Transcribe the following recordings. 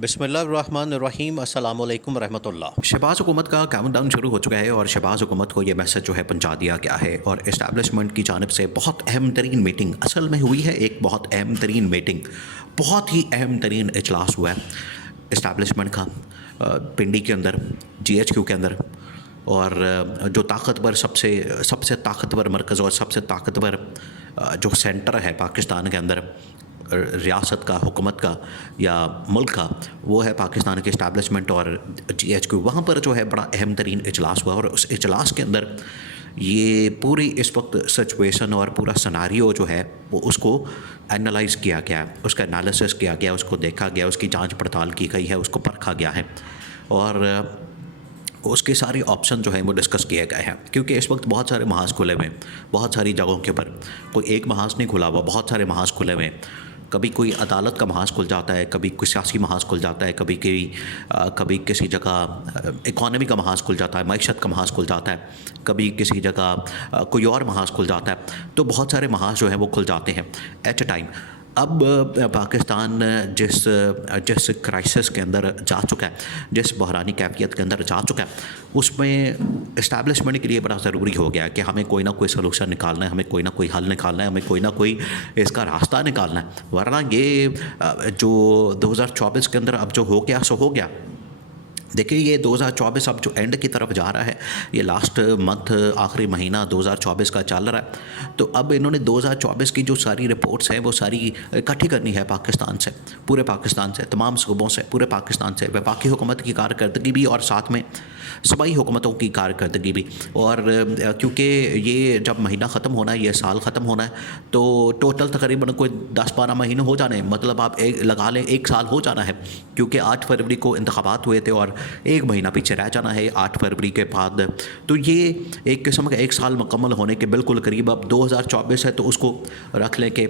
बिस्मिल्लाहिर्रहमानिर्रहीम अस्सलामु अलैकुम रहमतुल्लाह। शहबाज हुकूमत का काउंटडाउन शुरू हो चुका है और शहबाज हुकूमत को ये मैसेज जो है पहुंचा दिया गया है और इस्टेब्लिशमेंट की जानिब से बहुत अहम तरीन मीटिंग असल में हुई है। एक बहुत अहम तरीन मीटिंग, बहुत ही अहम तरीन इजलास हुआ है इस्टेब्लिशमेंट का पिंडी के अंदर, GHQ के अंदर। और जो ताकतवर सबसे सबसे ताकतवर मरकज़ और सबसे ताकतवर जो सेंटर है पाकिस्तान के अंदर रियासत का, हुकूमत का या मुल्क का, वो है पाकिस्तान के इस्टेब्लिशमेंट और GHQ। वहाँ पर जो है बड़ा अहम तरीन इजलास हुआ और उस इजलास के अंदर ये पूरी इस वक्त सिचुएशन और पूरा सिनारियो जो है वो उसको एनालाइज़ किया गया, उसका एनालिसिस किया गया, उसको देखा गया, उसकी जांच पड़ताल की गई है, उसको परखा गया है और उसके सारे ऑप्शन जो हैं वो डिस्कस किए गए हैं। क्योंकि इस वक्त बहुत सारे महाज खुले हुए हैं, बहुत सारी जगहों के ऊपर कोई एक महाज नहीं खुला हुआ, बहुत सारे महाज खुले हुए हैं। कभी कोई अदालत का महाज खुल जाता है, कभी कोई सियासी महाज खुल जाता है, कभी किसी जगह इकॉनमी का महाज खुल जाता है, मईशत का महाज खुल जाता है, कभी किसी जगह कोई और महाज खुल जाता है। तो बहुत सारे महाज जो हैं वो खुल जाते हैं एट ए टाइम। अब पाकिस्तान जिस क्राइसिस के अंदर जा चुका है, जिस बहरानी कैफियत के अंदर जा चुका है, उसमें इस्टेब्लिशमेंट के लिए बड़ा ज़रूरी हो गया है कि हमें कोई ना कोई सलूशन निकालना है, हमें कोई ना कोई हल निकालना है, हमें कोई ना कोई इसका रास्ता निकालना है। वरना ये जो 2024 के अंदर अब जो हो गया सो हो गया। देखिए ये 2024 अब जो एंड की तरफ जा रहा है, ये लास्ट मंथ आखिरी महीना 2024 का चल रहा है। तो अब इन्होंने 2024 की जो सारी रिपोर्ट्स हैं वो सारी इकट्ठी करनी है पाकिस्तान से, पूरे पाकिस्तान से, तमाम सूबों से, पूरे पाकिस्तान से, वफाकी हुकूमत की कारकर्दगी भी और साथ में सूबाई हुकूमतों की कारकर्दगी भी। और क्योंकि ये जब महीना ख़त्म होना है, ये साल ख़त्म होना है, तो टोटल तकरीबन कोई 10-12 महीने हो जाने, मतलब आप लगा लें 1 साल हो जाना है। क्योंकि 8 फरवरी को इंतखाबात हुए थे और 1 महीना पीछे रह जाना है 8 फरवरी के बाद। तो ये एक किस्म का 1 साल मुकम्मल होने के बिल्कुल करीब। अब 2024 है तो उसको रख लें कि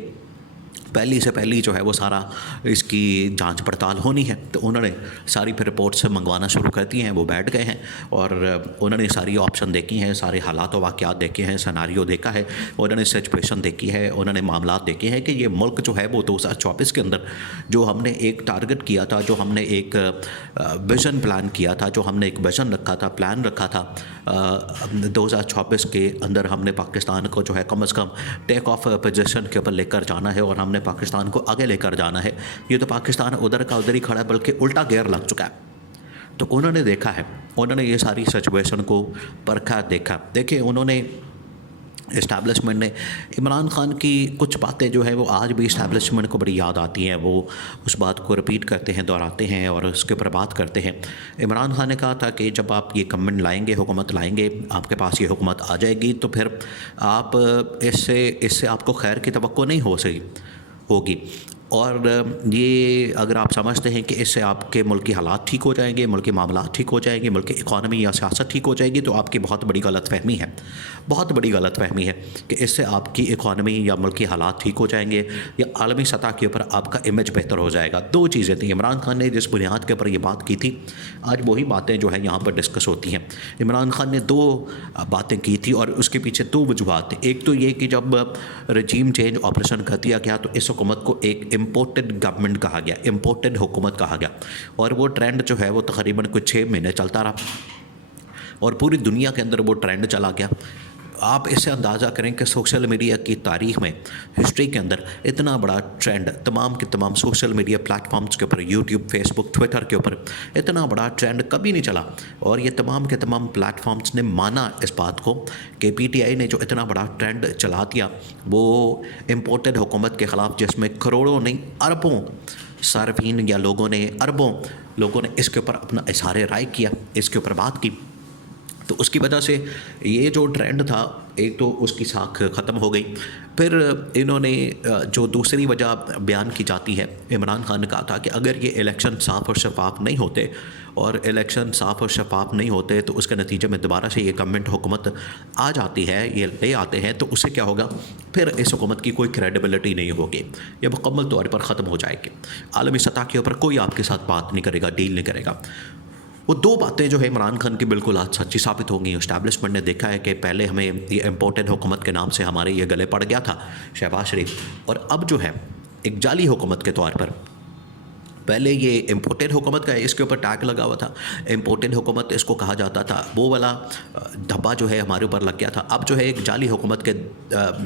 पहली से पहली जो है वो सारा इसकी जांच पड़ताल होनी है। तो उन्होंने सारी फिर रिपोर्ट्स मंगवाना शुरू कर दिए हैं, वो बैठ गए हैं और उन्होंने सारी ऑप्शन देखी हैं, सारे हालात और वाक़यात देखे हैं, सिनारियो देखा है, उन्होंने सिचुएशन देखी है, उन्होंने मामलात देखे हैं कि ये मुल्क जो है वो 2024 के अंदर जो हमने एक टारगेट किया था, जो हमने एक विज़न प्लान किया था, जो हमने एक विज़न रखा था, प्लान रखा था 2024 के अंदर, हमने पाकिस्तान को जो है कम से कम टेक ऑफ पोजीशन के ऊपर लेकर जाना है और हमने पाकिस्तान को आगे लेकर जाना है। ये तो पाकिस्तान उधर का उधर ही खड़ा है, बल्कि उल्टा गियर लग चुका है। तो उन्होंने देखा है, उन्होंने ये सारी सिचुएशन को परखा, देखा। देखिए उन्होंने इस्टेब्लिशमेंट ने इमरान ख़ान की कुछ बातें जो है वो आज भी इस्टेब्लिशमेंट को बड़ी याद आती हैं। वो उस बात को रिपीट करते हैं, दोहराते हैं और उसके ऊपर बात करते हैं। इमरान ख़ान ने कहा था कि जब आप ये गवर्नमेंट लाएंगे, हुकूमत लाएंगे, आपके पास ये हुकूमत आ जाएगी तो फिर आप इससे आपको खैर की तवक्को नहीं होगी। और ये अगर आप समझते हैं कि इससे आपके मुल्क के हालात ठीक हो जाएंगे, मुल्क के मामलात ठीक हो जाएंगे, मुल्क की इकॉनमी या सियासत ठीक हो जाएगी, तो आपकी बहुत बड़ी गलतफहमी है, बहुत बड़ी गलतफहमी है कि इससे आपकी इकॉनमी या मुल्क के हालात ठीक हो जाएंगे या आलमी सतह के ऊपर आपका इमेज बेहतर हो जाएगा। 2 चीज़ें थी। इमरान खान ने जिस बुनियाद के ऊपर ये बात की थी, आज वही बातें जो है यहाँ पर डिस्कस होती हैं। इमरान खान ने 2 बातें की थी और उसके पीछे 2 वजूहात थे। एक तो ये कि जब रजीम चेंज ऑपरेशन कर दिया गया तो इस हुकूमत को एक इम्पोर्टेड गवर्नमेंट कहा गया, इम्पोर्टेड हुकूमत कहा गया और वो ट्रेंड जो है वो तकरीबन कुछ 6 महीने चलता रहा और पूरी दुनिया के अंदर वो ट्रेंड चला गया। आप इससे अंदाज़ा करें कि सोशल मीडिया की तारीख़ में, हिस्ट्री के अंदर इतना बड़ा ट्रेंड तमाम के तमाम सोशल मीडिया प्लेटफॉर्म्स के ऊपर, यूट्यूब, फेसबुक, ट्विटर के ऊपर इतना बड़ा ट्रेंड कभी नहीं चला। और ये तमाम के तमाम प्लेटफॉर्म्स ने माना इस बात को कि PTI ने जो इतना बड़ा ट्रेंड चला दिया वो इम्पोर्टेड हुकूमत के ख़िलाफ़, जिसमें करोड़ों नहीं अरबों सार्फिन या लोगों ने, अरबों लोगों ने इसके ऊपर अपना इज़हार राय किया, इसके ऊपर बात की। तो उसकी वजह से ये जो ट्रेंड था, एक तो उसकी साख ख़त्म हो गई। फिर इन्होंने जो दूसरी वजह बयान की जाती है, इमरान खान ने कहा था कि अगर ये इलेक्शन साफ़ और शफाफ नहीं होते और इलेक्शन साफ़ और शफाफ नहीं होते तो उसके नतीजे में दोबारा से ये गवर्नमेंट हुकूमत आ जाती है, ये ले आते हैं, तो उससे क्या होगा, फिर इस हुकूमत की कोई क्रेडिबिलिटी नहीं होगी, ये मुकम्मल तौर पर ख़त्म हो जाएगी। आलमी सतह के ऊपर कोई आपके साथ बात नहीं करेगा, डील नहीं करेगा। वो 2 बातें जो है इमरान खान की बिल्कुल आज सच्ची साबित हो गई। इस्टेब्लिशमेंट ने देखा है कि पहले हमें ये इम्पोर्टेड हुकूमत के नाम से हमारे ये गले पड़ गया था शहबाज शरीफ, और अब जो है एक जाली हुकूमत के तौर पर पहले ये इम्पोर्टेड हुकूमत का इसके ऊपर टैग लगा हुआ था, इम्पोर्टेड हुकूमत इसको कहा जाता था, वो वाला धब्बा जो है हमारे ऊपर लग गया था। अब जो है एक जाली हुकूमत के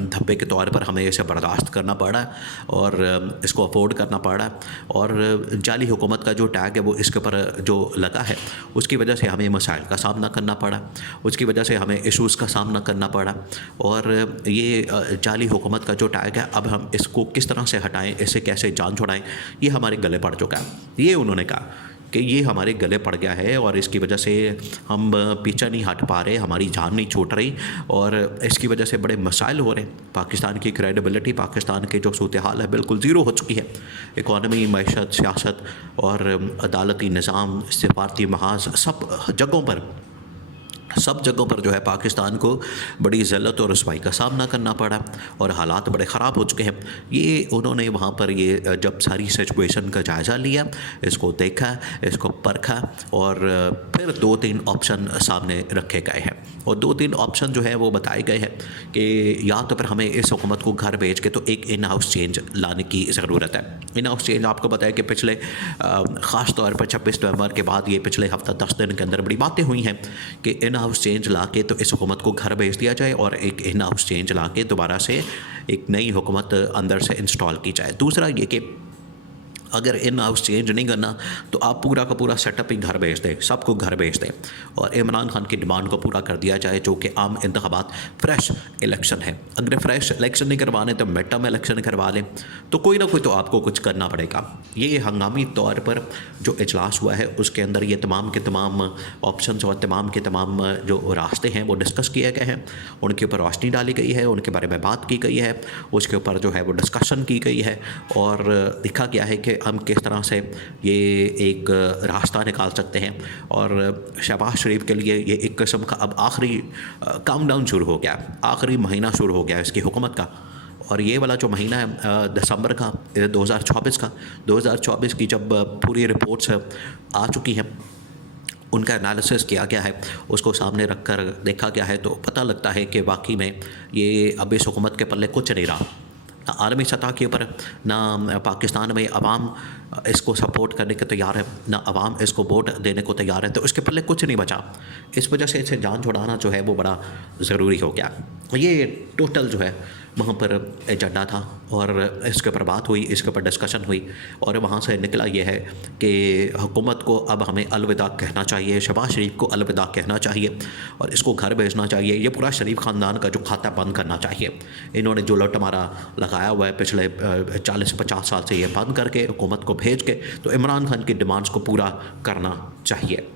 धब्बे के तौर पर हमें इसे बर्दाश्त करना पड़ा और इसको अफोर्ड करना पड़ा, और जाली हुकूमत का जो टैग है वो इसके ऊपर जो लगा है उसकी वजह से हमें मसाइल का सामना करना पड़ा, उसकी वजह से हमें इशूज़ का सामना करना पड़ा। और ये जाली हुकूमत का जो टैग है अब हम इसको किस तरह से हटाएं, इसे कैसे जान छुड़ाएं, ये हमारे गले पड़ चुका है। ये उन्होंने कहा कि ये हमारे गले पड़ गया है और इसकी वजह से हम पीछे नहीं हट पा रहे, हमारी जान नहीं छूट रही और इसकी वजह से बड़े मसाइल हो रहे हैं। पाकिस्तान की क्रेडिबिलिटी, पाकिस्तान की जो सूरत हाल है बिल्कुल ज़ीरो हो चुकी है। इकॉनमी, मईशत, सियासत और अदालती निज़ाम, सिफारती महाज, सब जगहों पर जो है पाकिस्तान को बड़ी ज़िल्लत और रुसवाई का सामना करना पड़ा और हालात बड़े ख़राब हो चुके हैं। ये उन्होंने वहाँ पर ये जब सारी सिचुएशन का जायज़ा लिया, इसको देखा, इसको परखा और फिर 2-3 ऑप्शन सामने रखे गए हैं और 2-3 ऑप्शन जो है वो बताए गए हैं कि या तो फिर हमें इस हुकूमत को घर भेज के तो एक इन हाउस चेंज लाने की ज़रूरत है। इन हाउस चेंज आपको पता है कि पिछले ख़ास तौर पर 26 नवंबर के बाद ये पिछले हफ्ता 10 दिन के अंदर बड़ी बातें हुई हैं कि इन हाउस चेंज ला के तो इस हुकूमत को घर भेज दिया जाए और एक इन हाउस चेंज ला के दोबारा से एक नई हुकूमत अंदर से इंस्टॉल की जाए। दूसरा ये कि अगर इन हाउस चेंज नहीं करना तो आप पूरा का पूरा सेटअप ही घर भेज दें, सबको घर भेज दें और इमरान खान की डिमांड को पूरा कर दिया जाए जो कि आम इंतखाबात फ्रेश इलेक्शन है। अगर फ्रेश इलेक्शन नहीं करवाने तो मिड टर्म इलेक्शन करवा लें, तो कोई ना कोई तो आपको कुछ करना पड़ेगा। ये हंगामी तौर पर जो इजलास हुआ है उसके अंदर ये तमाम के तमाम ऑप्शन और तमाम के तमाम जो रास्ते हैं वो डिस्कस किए गए हैं, उनके ऊपर रोशनी डाली गई है, उनके बारे में बात की गई है, उसके ऊपर जो है वो डिस्कशन की गई है और देखा गया है कि हम किस तरह से ये एक रास्ता निकाल सकते हैं। और शहबाज शरीफ के लिए ये एक किस्म का अब आखिरी काउंटडाउन शुरू हो गया, आखिरी महीना शुरू हो गया इसकी हुकूमत का। और ये वाला जो महीना है दिसंबर का 2024 की जब पूरी रिपोर्ट्स आ चुकी हैं, उनका एनालिसिस किया गया है, उसको सामने रख कर देखा गया है, तो पता लगता है कि वाकई में ये अब इस हुकूमत के पल्ले कुछ नहीं रहा। ना आलमी सतह के ऊपर, ना पाकिस्तान में अवाम इसको सपोर्ट करने के तैयार है, ना अवाम इसको वोट देने को तैयार है, तो उसके पल्ले कुछ नहीं बचा। इस वजह से इसे जान छुड़ाना जो है वो बड़ा ज़रूरी हो गया। ये टोटल जो है वहाँ पर एजेंडा था और इसके ऊपर बात हुई, इसके ऊपर डिस्कशन हुई और वहाँ से निकला ये है कि हुकूमत को अब हमें अलविदा कहना चाहिए, शहबाज शरीफ को अलविदा कहना चाहिए और इसको घर भेजना चाहिए। ये पूरा शरीफ ख़ानदान का जो खाता बंद करना चाहिए। इन्होंने जो लुटमारा लगाया हुआ है पिछले 40-50 साल से, ये बंद करके हुकूमत को भेज के तो इमरान खान की डिमांड्स को पूरा करना चाहिए।